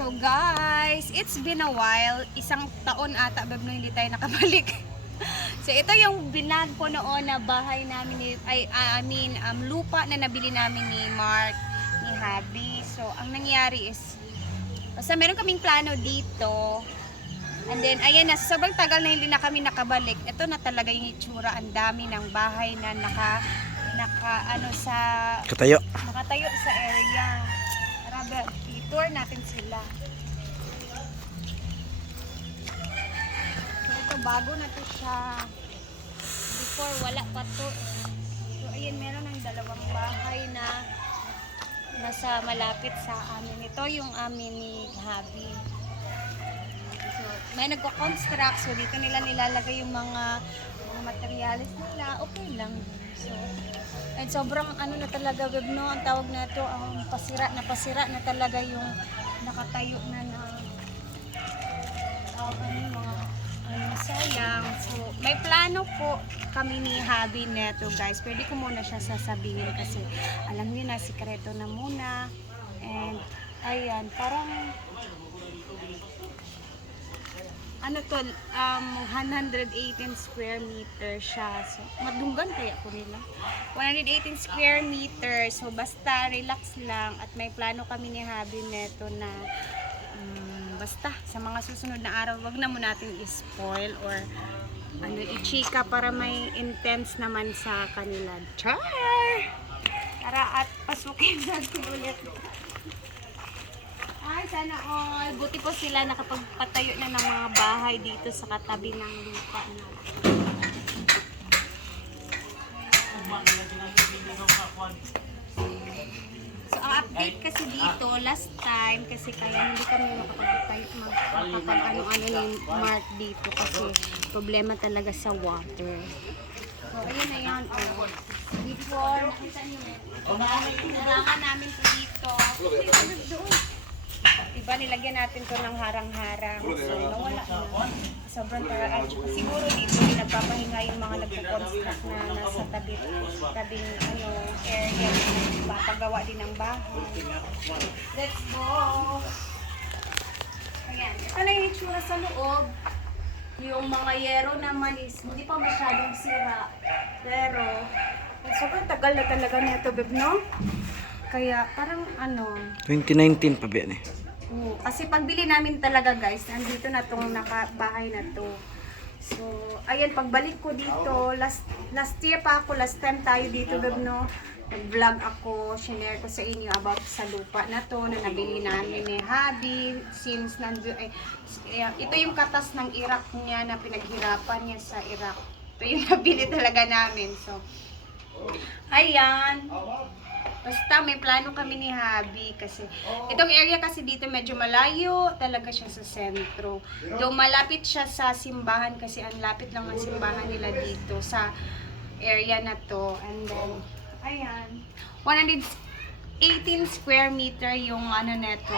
So guys, it's been a while. Isang taon ata babno hindi tayo nakabalik. So ito yung binag ko noon na bahay namin lupa na nabili namin ni Mark, ni Habi. So ang nangyari is basta meron kaming plano dito. And then ayan na, sobrang tagal na hindi na kami nakabalik. Ito na talaga yung itsura, ang dami ng bahay na nakatayo sa area. Tara, i-tour natin sila. So ito, bago na to siya. Before wala pa to. So ayan, meron ng dalawang bahay na nasa malapit sa amin. Ito yung amin ni Habi. So may nagko-construct, so dito nila nilalagay yung mga materialis nila. Okay lang. So and sobrang ano na talaga, no, ang tawag na ito, ang pasira na talaga yung nakatayo na mga sayang. So may plano po kami ni Habi neto, guys. Pwede ko muna siya sasabihin kasi alam niyo na, sikreto na muna. And ayan, parang ano to, 118 square meter siya. So, madunggan kaya ko nila. 118 square meters. So, basta relax lang. At may plano kami ni Habi neto na basta sa mga susunod na araw, wag na mo natin i-spoil or i-chika para may intense naman sa kanila. Char! Tara at pasukin natin ulit. Ay, sana all. Buti po sila nakapagpatayo na ng mga bahay dito sa katabi ng lupa na. So, ang update kasi dito, last time, kasi kaya hindi kami makapag-ano ni Mark dito kasi problema talaga sa water. So, ayun na yan. Before, nakita nyo narangan namin po dito. Diba, nilagyan natin to ng harang-harang. So, nawala na. Sobrang taraan. Siguro dito, nagpapahinga yung mga nagpo-construct na nasa tabing area na papagawa din ng bahay. Let's go! Ayan. Ito na yung itsura sa loob. Yung mga yero naman is hindi pa masyadong sira. Pero, sobrang tagal na talaga nito, babe, no? Kaya parang 2019 pa ba yan eh? Kasi pagbili namin talaga, guys, nandito na tong nakabahay na to. So, ayan, pagbalik ko dito, last year pa ako, last time tayo dito, no? Nag-vlog ako, shinare ko sa inyo about sa lupa na to na nabili namin ni Habi since ito yung katas ng Iraq niya na pinaghirapan niya sa Iraq. Ito yung nabili talaga namin. So, ayan. Basta may plano kami ni Habi kasi itong area kasi dito medyo malayo talaga siya sa sentro. Though malapit siya sa simbahan kasi ang lapit lang ang simbahan nila dito sa area na to. And then, ayan, 118 square meter yung neto,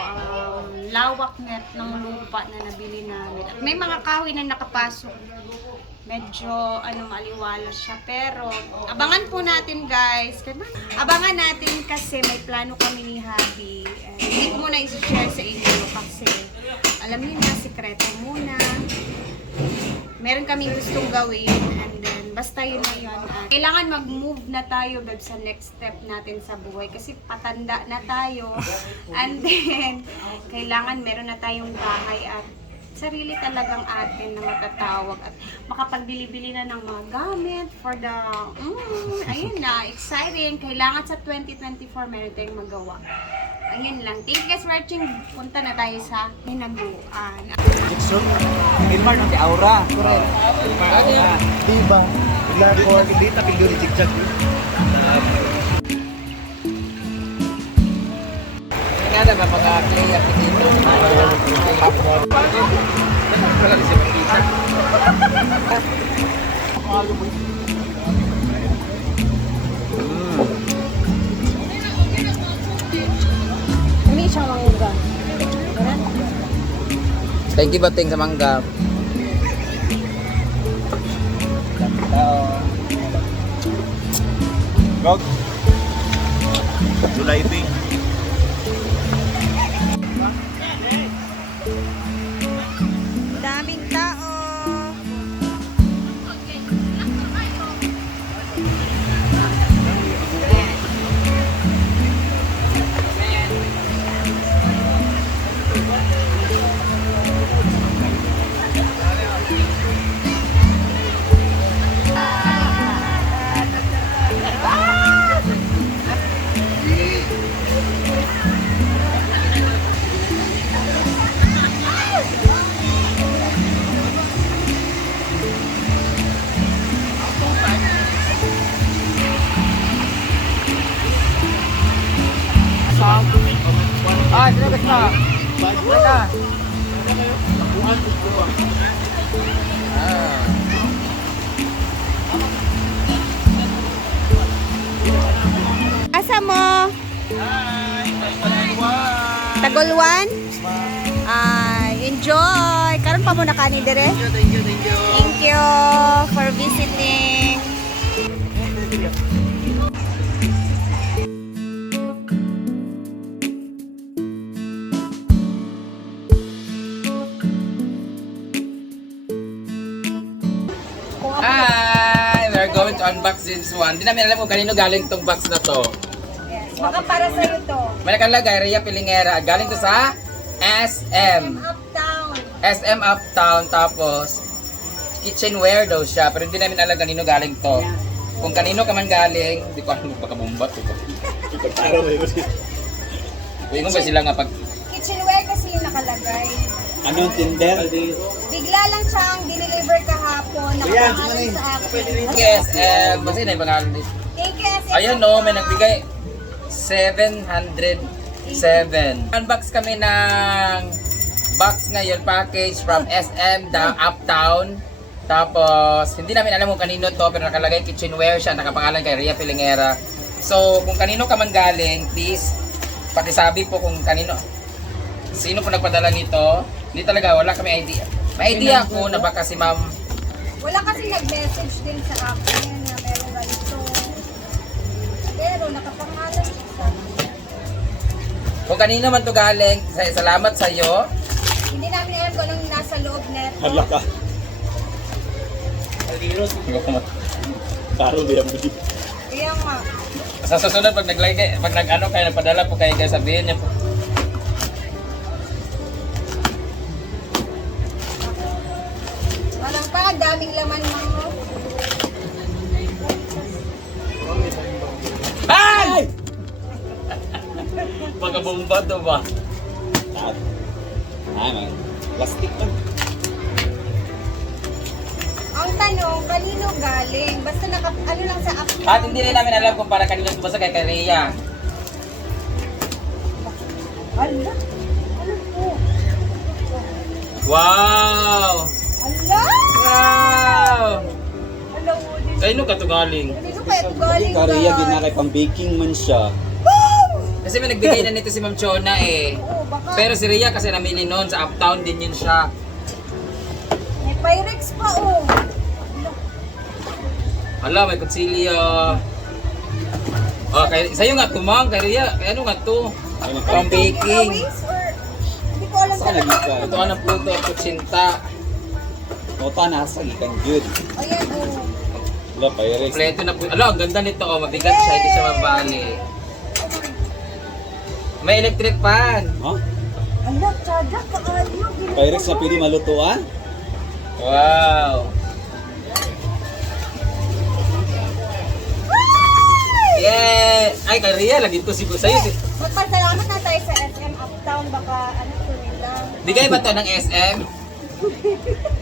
lawak net ng lupa na nabili namin. At may mga kahoy na nakapasok. Medyo aliwala siya, pero abangan po natin, guys. Abangan natin kasi may plano kami ni Habi. Hindi ko muna i-share sa inyo kasi alam niyo na, sikreto muna. Meron kami gustong gawin and then basta yun na yun. Kailangan mag-move na tayo, babe, sa next step natin sa buhay kasi patanda na tayo. And then kailangan meron na tayong bahay at sarili talagang atin na matatawag at makapagbili-bili na ng mga gamit for the ayun na, exciting. Kailangan sa 2024 meron tayong magawa. Ayun lang. Thank you guys for watching. Punta na tayo sa hinaguan. Ilmar nanti aura. Correct. Diba? Blackboard. Hindi tapi dulu zigzag. Ada ba mga player dito? Wala di siya makita. Ini siya mangga. Thank you bating sa mangga. July 20. Daming tao. Ah, sino gusto? Wala. Asa mo? Tagolwan? Ay, enjoy. Karon pa mo na kani dire? Thank you for visiting. Hi! We're going to unbox this one. Hindi namin alam kung kanino galing tong box na to. Baka para sa iyo to. May nakalagay, Rhea Pilingera. Galing to sa SM. Uptown. SM Uptown. Tapos, kitchenware daw siya. Pero hindi namin alam kanino galing to. Kung kanino ka man galing, hindi ko alam magpakabumbat. Uy, ba sila nga pag... Kitchenware kasi yung nakalagay. Anong Tinder? Bigla lang siyang dineliver kahapon. Nakapangalan sa akin. SM. Basta yun na yung pangalan dito. Thank you, SM. Ayan no, may nagbigay 707. Unbox kami ng box ngayon, package from SM Uptown. Tapos, hindi namin alam kung kanino to, pero nakalagay kitchenware siya, nakapangalan kay Rhea Pilingera. So, kung kanino ka man galing, please, pakisabi po kung kanino, sino po nagpadala nito. Hindi talaga, wala kami idea. May idea ako na baka si ma'am. Wala kasi nag-message din sa akin na meron ganito. Pero nakapangalan siya sa akin. Kung kanino man to galing, salamat sa iyo. Hindi namin alam kung anong nasa loob neto. Hala ka. Parang di mo. Kaya nga. Sa susunod pag nag-ano kayo nagpadala po kayo guys, sabihin niyo po. Parang pa, ang daming laman mo. Ay! Pagkabomba to ba? Man. Plastic lang. Ang tanong, kanino galing? Basta ano lang sa app. At hindi rin namin alam kung para kanino ito basta kay Rhea. Ala? Ano po? Wow! Ala? Wow! Ala mo din. Kanino ka to galing? Kanino kaya ito galing Kariya, guys? ginalay pang baking man siya. Kasi may nagbigay na nito si Ma'am Chona eh. Oo, baka. Pero si Rhea kasi namili noon sa Uptown din yun siya. May Pyrex pa oh. Hala, may kutsilyo. Oh, sa'yo nga tumang, kay Rhea. Kaya ano nga to? Pang baking. Giveaways or hindi ko alam Saan talaga. nagika? Ito ka ng puto, kutsinta. Nota nasa gikan good. Ayan oh. Wala, Pyrex. Kompleto na po. Alo, ang ganda nito. Oh, mabigat siya, hindi siya mabali. May electric fan. Ha? Ala, tsada, kaayo. Pyrex na pwede malutuan? Wow. Yes! Ay, kay Rhea, lagi to siguro sa'yo. Magpasalamat na tayo sa SM Uptown. Baka ano to nila. Bigay ba to ng SM?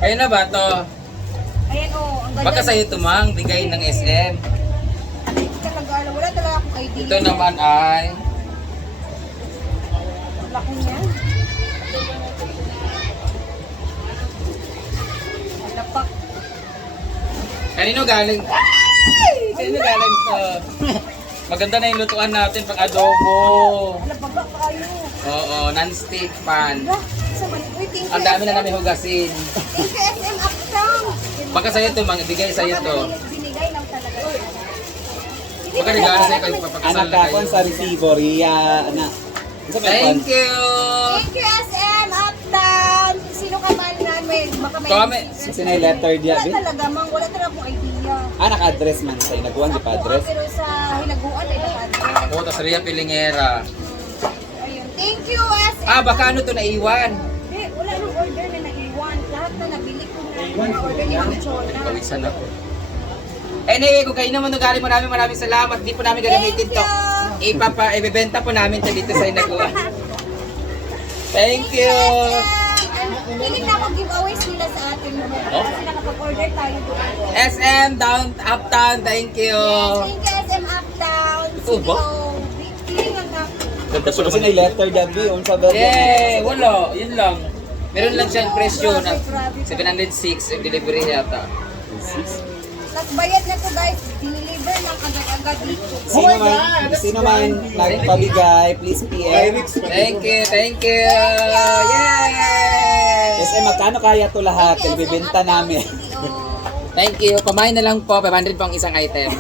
Ayun na ba to? Ayan oh. Ang ganda. Baka sa'yo tumang, bigay ng SM. Hindi talaga alam. Wala talaga akong idea. Ito naman ay... Ang laki niya. Alapak. Kanino galing? Ay! Kanino galing to? Maganda na yung lutuan natin pang adobo. Alabaga kaayo. Oo, non-stick pan. Ala, sa man. Uy, thank you. Ang dami na SM. namin hugasin. Thank you SM Uptown. Baka sa'yo tumang, bigay sa'yo to. Binigay lang talaga. Baka regalo sa'yo kayo papakasal Anak na ka kayo. kon sa resibo, Ria. Anak. Isa pa Thank you! Thank you SM Uptown. Comment. Kasi na letter diya, Wala Bi. talaga, mang. Wala talaga akong idea. Naka-address man sa inaguan, di pa address. Pero sa hinaguan ay naka-address. Oh, tas Ria Pilingera. Ayun. Thank you, SM. Baka ano to naiwan. Wala nang order na naiwan. Lahat na nabili ko na. Mga order ni Ma'am Chona. Pawisan ako. Anyway, kung kayo naman nagaling maraming salamat. Di po namin gagamitin to. Ibebenta po namin to dito sa Inaguan. Thank you. Piling na ako giveaways nila sa atin. Oh? Kasi nakapag-order tayo doon. SM down, uptown, thank you. Thank you, SM Uptown. Ito ba? Piling ang ako. Kasi na letter diya, Bi. Unsa ba? Yeah, wala. Yun lang. Meron lang siyang presyo na 706 yung delivery yata. Tapos bayad na to guys. Diniliver lang agad-agad dito. Sino man nagpabigay, please PM. Thank you, thank you. Yay! SM, magkano kaya to lahat? Ibibenta namin. Thank you. Kumain na lang po. 500 pang isang item.